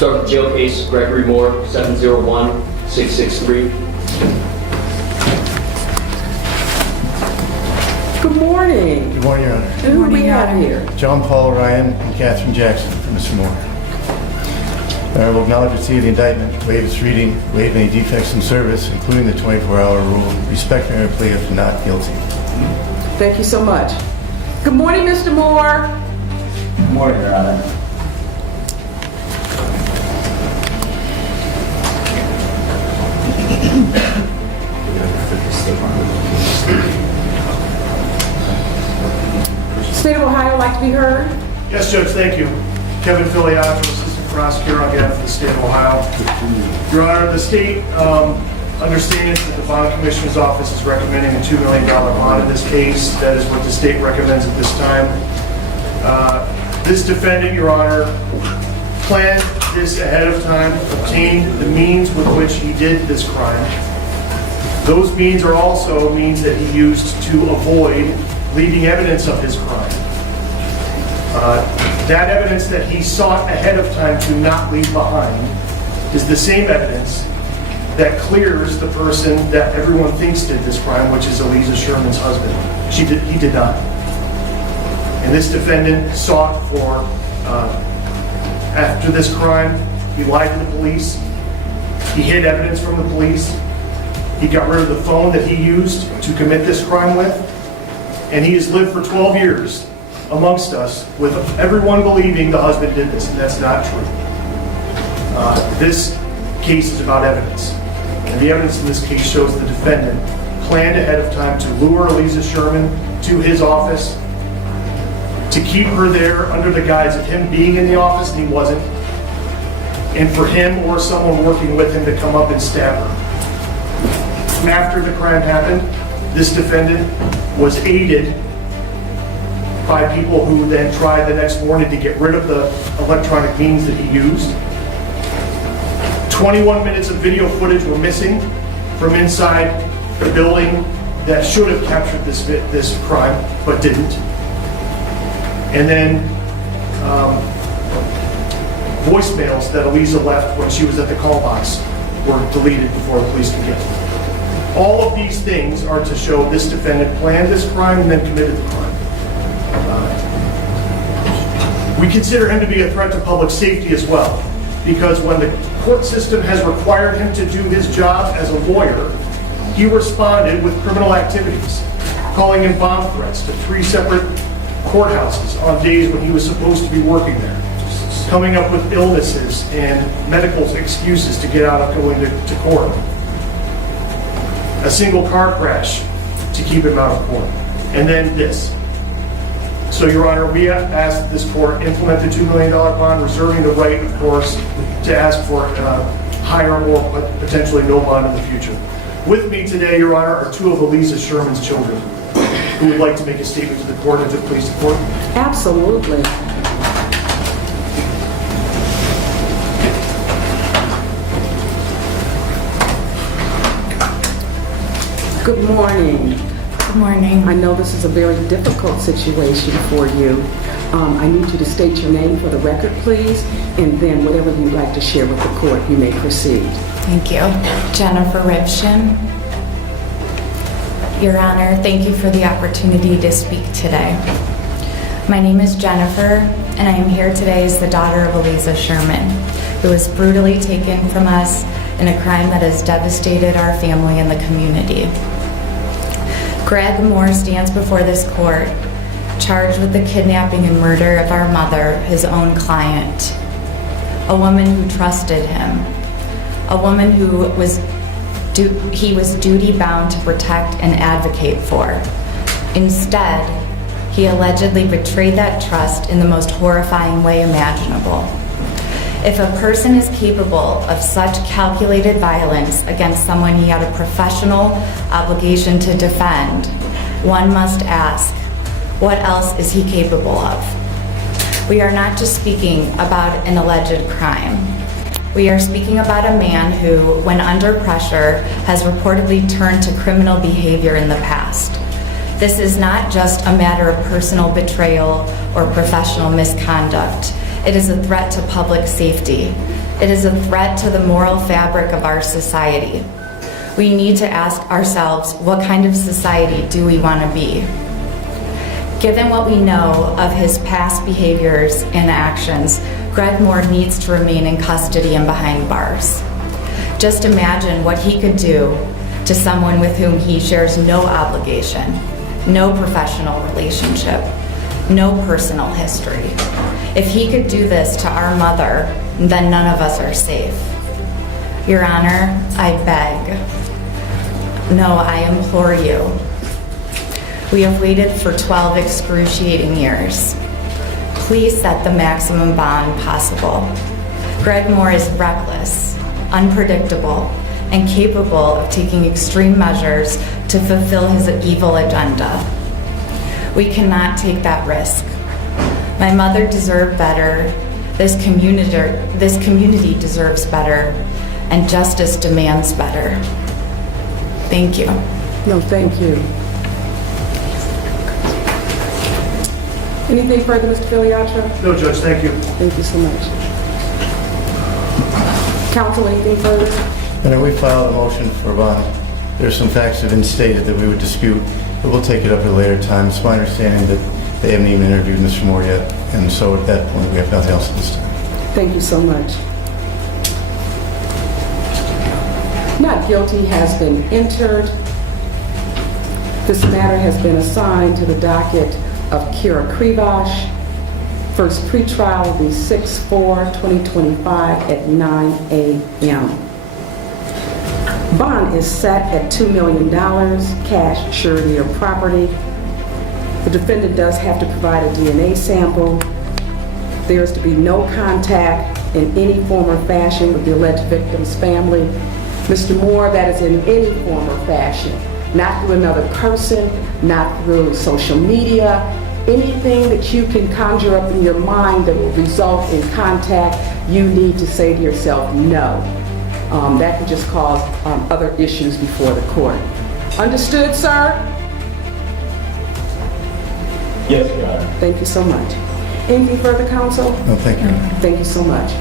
Start with jail case Gregory Moore, 701-663. Good morning. Good morning, Your Honor. Who do we have here? John Paul Ryan and Catherine Jackson for Mr. Moore. The Honorable acknowledge receipt of the indictment, waive its reading, waive any defects in service, including the 24-hour rule, respect and plea of not guilty. Thank you so much. Good morning, Mr. Moore. Good morning, Your Honor. State of Ohio like to be heard? Yes, Judge, thank you. Kevin Filiato, Assistant Prosecutor on behalf of the State of Ohio. Your Honor, the state understands that the Bond Commissioner's Office is recommending a $2 million bond in this case. That is what the state recommends at this time. This defendant, Your Honor, planned this ahead of time, obtained the means with which he did this crime. Those means are also means that he used to avoid leaving evidence of his crime. That evidence that he sought ahead of time to not leave behind is the same evidence that clears the person that everyone thinks did this crime, which is Aliza Sherman's husband. He did not. And this defendant sought for, after this crime, he lied to the police, he hid evidence from the police, he got rid of the phone that he used to commit this crime with, and he has lived for 12 years amongst us with everyone believing the husband did this, and that's not true. This case is about evidence, and the evidence in this case shows the defendant planned ahead of time to lure Aliza Sherman to his office, to keep her there under the guise of him being in the office, and he wasn't, and for him or someone working with him to come up and stab her. After the crime happened, this defendant was aided by people who then tried the next morning to get rid of the electronic means that he used. 21 minutes of video footage were missing from inside the building that should have captured this crime, but didn't. And then voicemails that Aliza left when she was at the call box were deleted before the police could get them. All of these things are to show this defendant planned this crime and then committed the crime. We consider him to be a threat to public safety as well, because when the court system has required him to do his job as a lawyer, he responded with criminal activities, calling in bomb threats to 3 separate courthouses on days when he was supposed to be working there, coming up with illnesses and medical excuses to get out of going to court. A single car crash to keep him out of court. And then this. So, Your Honor, we ask that this court implement the $2 million bond, reserving the right, of course, to ask for higher or potentially no bond in the future. With me today, Your Honor, are 2 of Aliza Sherman's children who would like to make a statement to the court and to please the court. Absolutely. Good morning. Good morning. I know this is a very difficult situation for you. I need you to state your name for the record, please, and then whatever you'd like to share with the court, you may proceed. Thank you. Jennifer Rivchun. Your Honor, thank you for the opportunity to speak today. My name is Jennifer, and I am here today as the daughter of Aliza Sherman, who was brutally taken from us in a crime that has devastated our family and the community. Greg Moore stands before this court, charged with the kidnapping and murder of our mother, his own client, a woman who trusted him, a woman who he was duty-bound to protect and advocate for. Instead, he allegedly betrayed that trust in the most horrifying way imaginable. If a person is capable of such calculated violence against someone he had a professional obligation to defend, one must ask, what else is he capable of? We are not just speaking about an alleged crime. We are speaking about a man who, when under pressure, has reportedly turned to criminal behavior in the past. This is not just a matter of personal betrayal or professional misconduct. It is a threat to public safety. It is a threat to the moral fabric of our society. We need to ask ourselves, what kind of society do we want to be? Given what we know of his past behaviors and actions, Greg Moore needs to remain in custody and behind bars. Just imagine what he could do to someone with whom he shares no obligation, no professional relationship, no personal history. If he could do this to our mother, then none of us are safe. Your Honor, I beg. No, I implore you. We have waited for 12 excruciating years. Please set the maximum bond possible. Greg Moore is reckless, unpredictable, and capable of taking extreme measures to fulfill his evil agenda. We cannot take that risk. My mother deserved better, this community deserves better, and justice demands better. Thank you. No, thank you. Anything further, Mr. Filiatra? No, Judge, thank you. Thank you so much. Counsel, anything further? And we filed a motion for bond. There's some facts that have been stated that we would dispute, but we'll take it up at a later time. It's my understanding that they haven't even interviewed Mr. Moore yet, and so at that point, we have nothing else at this time. Thank you so much. Not guilty has been entered. This matter has been assigned to the docket of Kira Krivash. First pretrial will be 6/4/2025 at 9 a.m. Bond is set at $2 million, cash, surety, or property. The defendant does have to provide a DNA sample. There is to be no contact in any form or fashion with the alleged victim's family. Mr. Moore, that is in any form or fashion, not through another person, not through social media, anything that you can conjure up in your mind that will result in contact, you need to say to yourself, no. That could just cause other issues before the court. Understood, sir? Yes, Your Honor. Thank you so much. Anything further, counsel? No, thank you. Thank you so much.